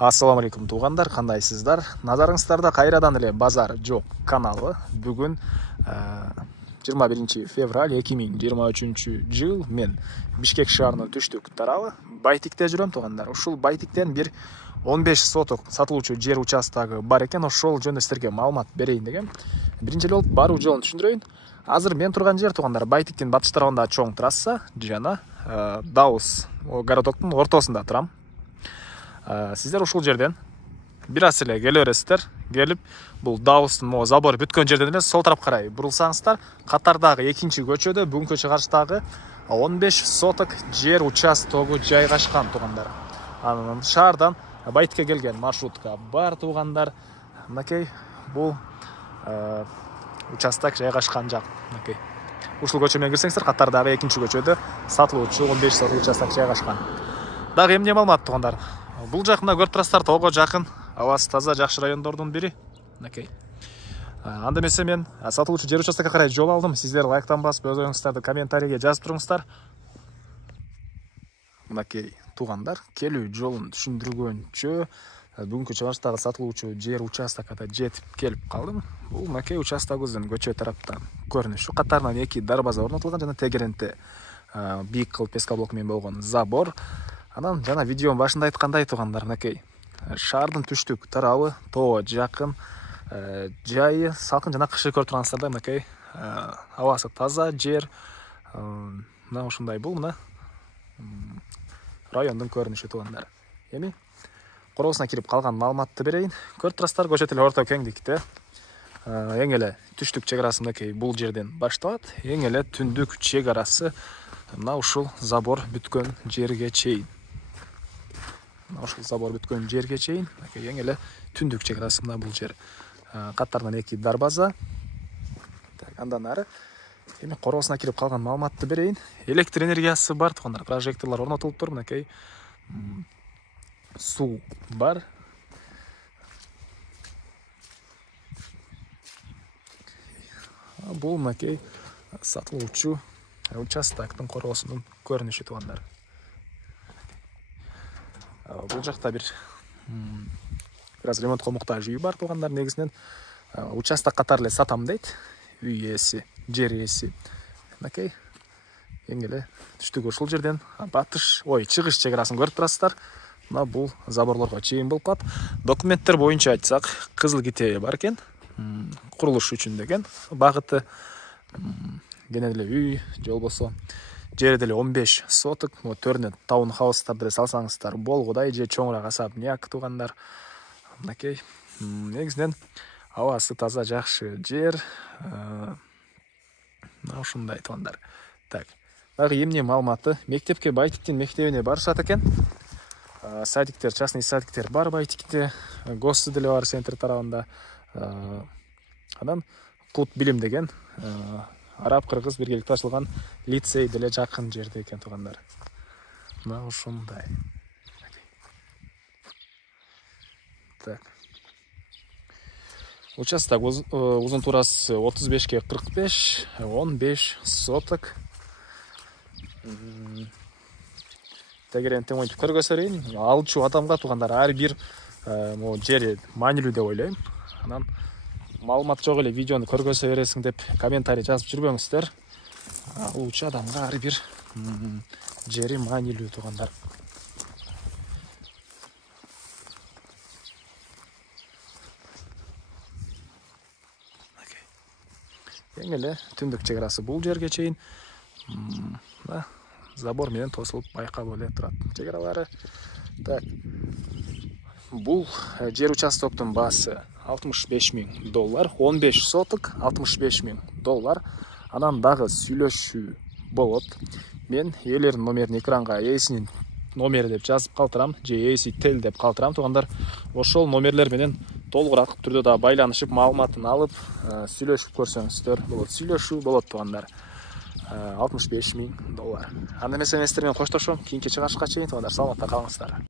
Ассаламу алейкум туугандар, кандайсыздар? Назарыңыздарда кайрадан эле Базар жок каналы. Бүгүн 21 февраль 2023 жыл мен Бишкек шаарынын түштүк тарабы Байтикте жүрөм туугандар. Ушул Байтиктен бир 15 соток сатылуучу жер участогу бар экен. Ошол жөнүндө силерге маалымат берейин дегем. Биринчи эле болуп баруу жолун түшүндүрөйүн. Азыр мен турган жер туугандар Байтиктин батыш тарабында чоң трасса жана Даус городоктун ортосунда турам. Сиздер ушул жерден бир аз эле келе бересиздер. Келип, бул Даустун забор бүткөн жерден эле сол тарапка карай бурулсаңыздар, катардагы экинчи көчөдө бүгүнкү чыгарыштагы 15 соток жер участогу жайгашкан туугандар. Анын шаардан Байтикке келген маршрутка бар туугандар. Мынакей бул участок жайгашкан жак. Мынакей. Ушул көчө менен кирсеңиздер, катардагы экинчи көчөдө сатылуучу 15 соток участок жайгашкан. Дагы эмне маалымат туугандар? Бул жакында көрүп турасыздар, тоого жакын, абасы таза, жакшы райондордун бири. Мынакей. Анда эмесе мен сатылуучу жер участокко карай жол алдым. Сиздер лайктан басып, өз оюңуздарды комментарийге жазып туруңуздар. Мынакей туугандар, келүү жолун түшүндүргөнчө бүгүнкү чыгарыштагы сатылуучу жер участокко жетип келип калдым. Бул мынакей участогубуздун көчө тараптан көрүнүшү. Катарынан эки дарбаза орнотулган жана тегеренте бийик кылып пескоблок менен болгон забор. Анан жана видеонун башында айткандай туугандар, мынакей шаардын түштүк тарабы тоого жакын, жайы салкын жана кышы көрүп тургансыздар да, мынакей абасы таза жер. Мына ушундай бул мына райондун көрүнүшү туугандар. Эми короосуна кирип калган маалыматты берейин. Көрүп турасыздар, көчө эле орто кеңдикте. Эң эле түштүк чек арасы мынакей бул жерден башталат. Эң эле түндүк чек арасы мына ушул забор бүткөн жерге чейин. Ушул забор бүткөн жерге чейин, эң эле түндүк чек арасы мына бул жер. Катарынан эки дарбаза. Андан ары эми короосуна кирип калган маалыматты берейин. Электр энергиясы бар туугандар, прожекторлор орнотулуптур, мынакей суу бар. Бул мынакей сатылуучу участоктун короосунун көрүнүшү туугандар. Бул жакта бир аз ремонтко муктаж үй бар туугандар. Негизинен участок катары эле сатам дейт үй ээси, жер ээси. Мынакей эң эле түштүк ушул жерден чыгыш чек арасын көрүп турасыздар. Мына бул заборлорго чейин болуп калат. Документтер боюнча айтсак, кызыл китеби бар экен. Курулуш үчүн деген багыты генен эле үй, же болбосо жери деле 15 соток, төрүнө таунхаустарды деле салсаңыздар болгудай, же чоңураак особняк туугандар. Мынакей негизинен абасы таза, жакшы жер. Мына ушундай туугандар. Дагы эмне маалыматы? Мектепке Байтиктин мектебине барышат экен. Садиктер, частный садиктер бар Байтикте. ГОСТ деле бар центр тарабында. Анан Кут билим деген араб, кыргыз биргеликте ачылган лицей деле жакын жерде экен туугандар. Мына ушундай. Участок узун турасы 35ке 45, 15 соток. Тегеренте монтип көргөзө берейин. Алчу адамга туугандар ар бир жери маанилүү деп ойлойм. Анан маалымат жок эле видеону көргөзө бересиң деп комментарий жазып жүрбөңүздөр. Алуучу адамга ар бир жери маанилүү туугандар. Эң эле түндүк чек арасы бул жерге чейин забор менен тосулуп байкалып эле турат чек аралары. Бул жер участоктун баасы $65,000, 15 соток $65,000. Анан дагы сүйлөшүү болот. Мен ээлердин номерин экранга ээсинин номери деп жазып калтырам, же ээси тел деп калтырам туугандар. Ошол номерлер менен толугураак түрдө да байланышып, маалыматын алып, сүйлөшүп көрсөңүздөр болот. Сүйлөшүү болот туугандар. $65,000. Анда эмесе мен сиздер менен коштошом. Кийинки чыгарышка чейин туугандар, саламатта калыңыздар.